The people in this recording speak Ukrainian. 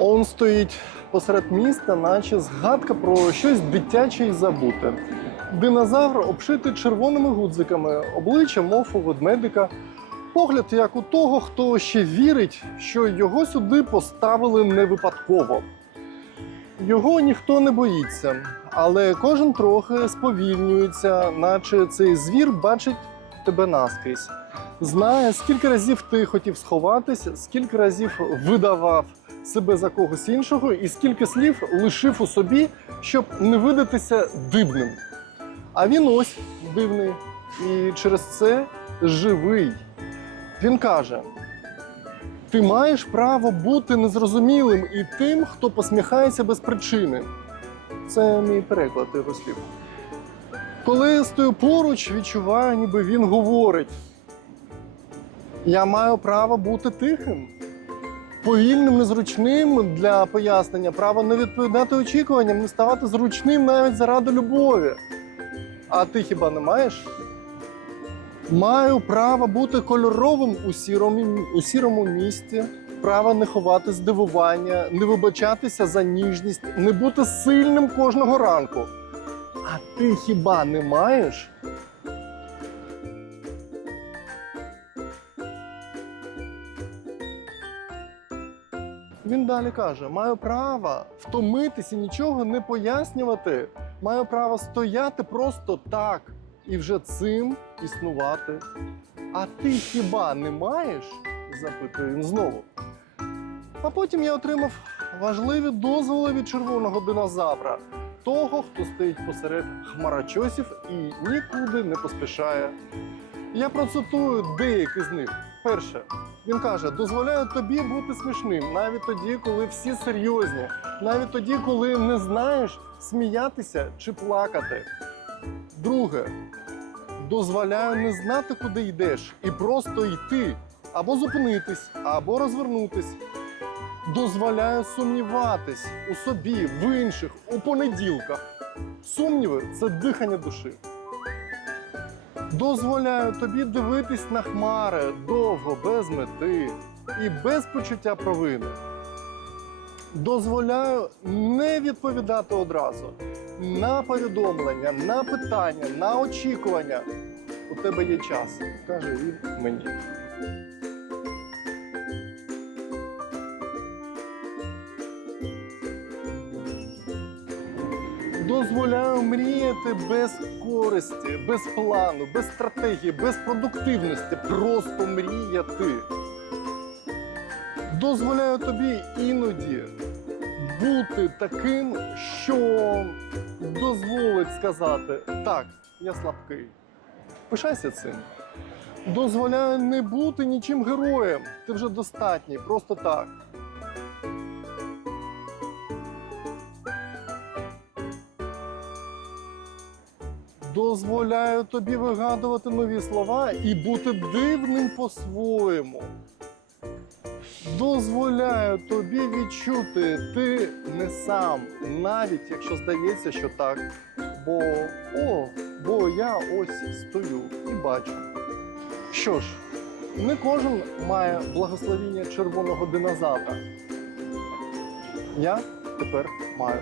Он стоїть посеред міста, наче згадка про щось дитяче і забуте. Динозавр обшитий червоними гудзиками, обличчя мов у ведмедика, погляд як у того, хто ще вірить, що його сюди поставили не випадково. Його ніхто не боїться, але кожен трохи сповільнюється, наче цей звір бачить тебе наскрізь. Знає, скільки разів ти хотів сховатися, скільки разів видавав себе за когось іншого, і скільки слів лишив у собі, щоб не видатися дивним. А він ось дивний, і через це живий. Він каже: ти маєш право бути незрозумілим і тим, хто посміхається без причини. Це мій переклад його слів. Коли я стою поруч, відчуваю, ніби він говорить. Я маю право бути тихим, повільним, незручним для пояснення, право не відповідати очікуванням, не ставати зручним навіть заради любові. А ти хіба не маєш? Маю право бути кольоровим у сірому, у сірому місті, право не ховати здивування, не вибачатися за ніжність, не бути сильним кожного ранку. А ти хіба не маєш? Він далі каже: маю право втомитись і нічого не пояснювати. Маю право стояти просто так і вже цим існувати. А ти хіба не маєш? запитує він знову. А потім я отримав важливі дозволи від червоного динозавра, того, хто стоїть посеред хмарочосів і нікуди не поспішає. Я процитую деякі з них. Перше, він каже: дозволяю тобі бути смішним, навіть тоді, коли всі серйозні, навіть тоді, коли не знаєш сміятися чи плакати. Друге, дозволяю не знати, куди йдеш, і просто йти, або зупинитись, або розвернутись. Дозволяю сумніватись у собі, в інших, у понеділках. Сумніви це дихання душі. Дозволяю тобі дивитись на хмари довго, без мети і без почуття провини. Дозволяю не відповідати одразу на повідомлення, на питання, на очікування. У тебе є час, каже він мені. Дозволяю мріяти без користі, без плану, без стратегії, без продуктивності, просто мріяти. Дозволяю тобі іноді бути таким, що дозволить сказати так, я слабкий. Пишайся цим. Дозволяю не бути нічим героєм. Ти вже достатній, просто так. Дозволяю тобі вигадувати нові слова і бути дивним по-своєму. Дозволяю тобі відчути, ти не сам, навіть якщо здається, що так. Бо о, бо я ось стою і бачу. Що ж, не кожен має благословіння червоного динозавра. Я тепер маю.